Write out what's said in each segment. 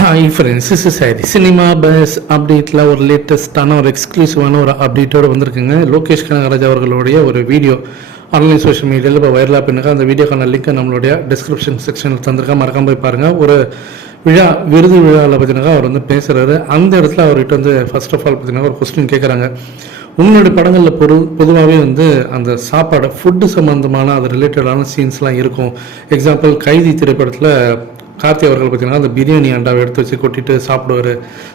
Hi friends is சாரி cinema buzz அப்டேட்டில் ஒரு லேட்டஸ்ட்டான ஒரு எக்ஸ்க்ளூசிவான ஒரு அப்டேட்டோடு வந்திருக்குங்க. லோகேஷ் கனகராஜ் அவர்களுடைய ஒரு வீடியோ ஆன்லைன் சோஷியல் மீடியாவில் இப்போ வைரலாக பண்ணுங்க அந்த வீடியோக்கான லிங்க்கை நம்மளுடைய டிஸ்கிரிப்ஷன் செக்ஷனில் தந்திருக்கா மறக்காம போய் பாருங்கள் ஒரு விழா விருது விழாவில் பார்த்தீங்கன்னா அவர் வந்து பேசுகிறாரு அந்த இடத்துல அவர்கிட்ட வந்து ஃபர்ஸ்ட் ஆஃப் ஆல் பார்த்தீங்கன்னா ஒரு கொஸ்டின் கேட்குறாங்க உங்களுடைய படங்களில் பொது பொதுவாகவே வந்து அந்த சாப்பாடு ஃபுட்டு சம்மந்தமான அது ரிலேட்டடான சீன்ஸ்லாம் இருக்கும். எக்ஸாம்பிள் கைதி திரைப்படத்தில் கார்த்தி அவர்கள் பார்த்தீங்கன்னா அந்த பிரியாணி அண்டாவை எடுத்து வச்சு கொட்டிட்டு சாப்பிடுவார்.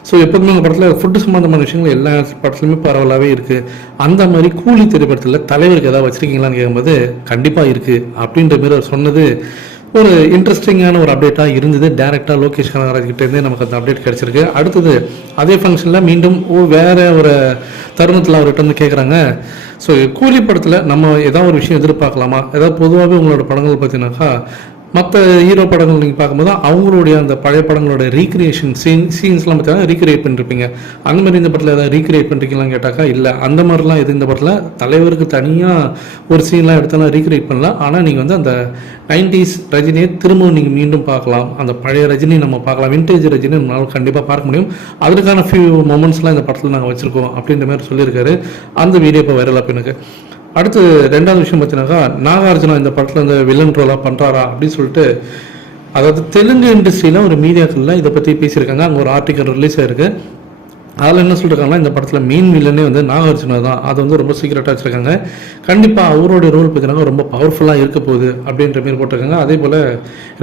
ஸோ எப்போதுமே அந்த படத்தில் ஃபுட்டு சம்மந்தமான விஷயங்கள் எல்லா படத்துலையுமே பரவலாகவே இருக்குது அந்த மாதிரி கூலி திரைப்படத்தில் தலைவருக்கு ஏதாவது வச்சுருக்கீங்களான்னு கேட்கும்போது கண்டிப்பாக இருக்குது அப்படின்ற மாதிரி அவர் சொன்னது ஒரு இன்ட்ரெஸ்டிங்கான ஒரு அப்டேட்டாக இருந்தது. டேரெக்டாக லோகேஷ் கனகராஜ் கிட்டேருந்தே நமக்கு அந்த அப்டேட் கிடச்சிருக்கு. அடுத்தது அதே ஃபங்க்ஷனில் மீண்டும் ஓ வேறு ஒரு தருணத்தில் அவர்கிட்ட வந்து கேட்குறாங்க ஸோ கூலி படத்தில் நம்ம ஏதாவது ஒரு விஷயம் எதிர்பார்க்கலாமா? ஏதாவது பொதுவாகவே உங்களோட படங்கள் பார்த்தீங்கன்னாக்கா மற்ற ஹீரோ படங்கள் நீங்கள் பார்க்கும்போது அவங்களுடைய அந்த பழைய படங்களோட ரீக்ரியேஷன் சீன் சீன்ஸ்லாம் பார்த்தீங்கன்னா ரீக்ரியேட் பண்ணிருப்பீங்க. அந்த மாதிரி இந்த படத்தில் எதாவது ரீக்ரியேட் பண்ணுறீங்களான்னு கேட்டாக்கா இல்லை. அந்த மாதிரிலாம் எது இந்த படத்தில் தலைவருக்கு தனியாக ஒரு சீன்லாம் எடுத்தாலும் ரீக்ரியேட் பண்ணலாம் ஆனால் நீங்கள் வந்து அந்த நைன்டிஸ் ரஜினியை திரும்பவும் நீங்கள் மீண்டும் பார்க்கலாம். அந்த பழைய ரஜினி நம்ம பார்க்கலாம். விண்டேஜ் ரஜினி நம்மளால் கண்டிப்பாக பார்க்க முடியும். அதற்கான ஃபியூ மூமெண்ட்ஸ்லாம் இந்த படத்தில் நாங்கள் வச்சுருக்கோம் அப்படின்ற மாதிரி சொல்லியிருக்காரு. அந்த வீடியோ இப்போ வைரலாக எனக்கு அடுத்து ரெண்டாவது விஷயம் பார்த்தீங்கன்னாக்கா நாகார்ஜுனா இந்த படத்தில் இந்த வில்லன் ரோலாக பண்ணுறாரா அப்படின்னு சொல்லிட்டு அதாவது தெலுங்கு இண்டஸ்ட்ரியில் ஒரு மீடியாக்களில் இதை பற்றி பேசியிருக்காங்க. அங்கே ஒரு ஆர்டிக்கல் ரிலீஸ் ஆயிருக்கு. அதில் என்ன சொல்லியிருக்காங்கன்னா இந்த படத்தில் மெயின் வில்லனே வந்து நாகார்ஜுனா தான். அது வந்து ரொம்ப சீக்கிரட்டாக வச்சுருக்காங்க. கண்டிப்பாக அவருடைய ரோல் பார்த்தீங்கன்னா ரொம்ப பவர்ஃபுல்லாக இருக்க போகுது அப்படின்ற மாதிரி போட்டிருக்காங்க. அதே போல்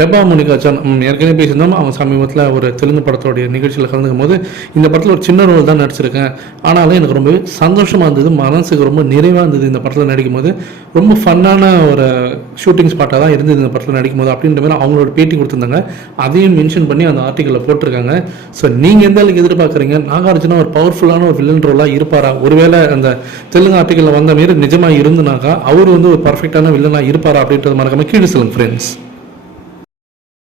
ரெபா முனிகாச்சான் ஏற்கனவே பேசியிருந்தோம். அவங்க சமீபத்தில் ஒரு தெலுங்கு படத்தோடைய நிகழ்ச்சியில் கலந்துக்கும் போது இந்த படத்தில் ஒரு சின்ன ரோல் தான் நடிச்சிருக்கேன். ஆனாலும் எனக்கு ரொம்பவே சந்தோஷமாக இருந்தது மனசுக்கு ரொம்ப நிறைவாக இருந்தது இந்த படத்தில் நடிக்கும் போது. ரொம்ப ஃபன்னான ஒரு ஷூட்டிங் ஸ்பாட்டாக தான் இருந்தது இந்த படத்தில் நடிக்கும் போது அப்படின்ற மாதிரி அவங்களோட பேட்டி கொடுத்துருந்தாங்க. அதையும் மென்ஷன் பண்ணி அந்த ஆர்டிக்கலில் போட்டிருக்காங்க. ஸோ நீங்கள் எந்த அளவுக்கு எதிர்பார்க்குறீங்க? நாகார்ஜுனா ஒரு பவர்ஃபுல்லான ஒரு வில்லன் ரோலாக இருப்பாரா? ஒருவேளை அந்த தெலுங்கு ஆர்டிக்கலில் வந்த மாரி நிஜமாக இருந்துனாக்கா அவர் வந்து ஒரு பர்ஃபெக்டான வில்லனாக இருப்பாரா அப்படின்றது மறக்காமல் கீழே சொல்லுங்க ஃப்ரெண்ட்ஸ்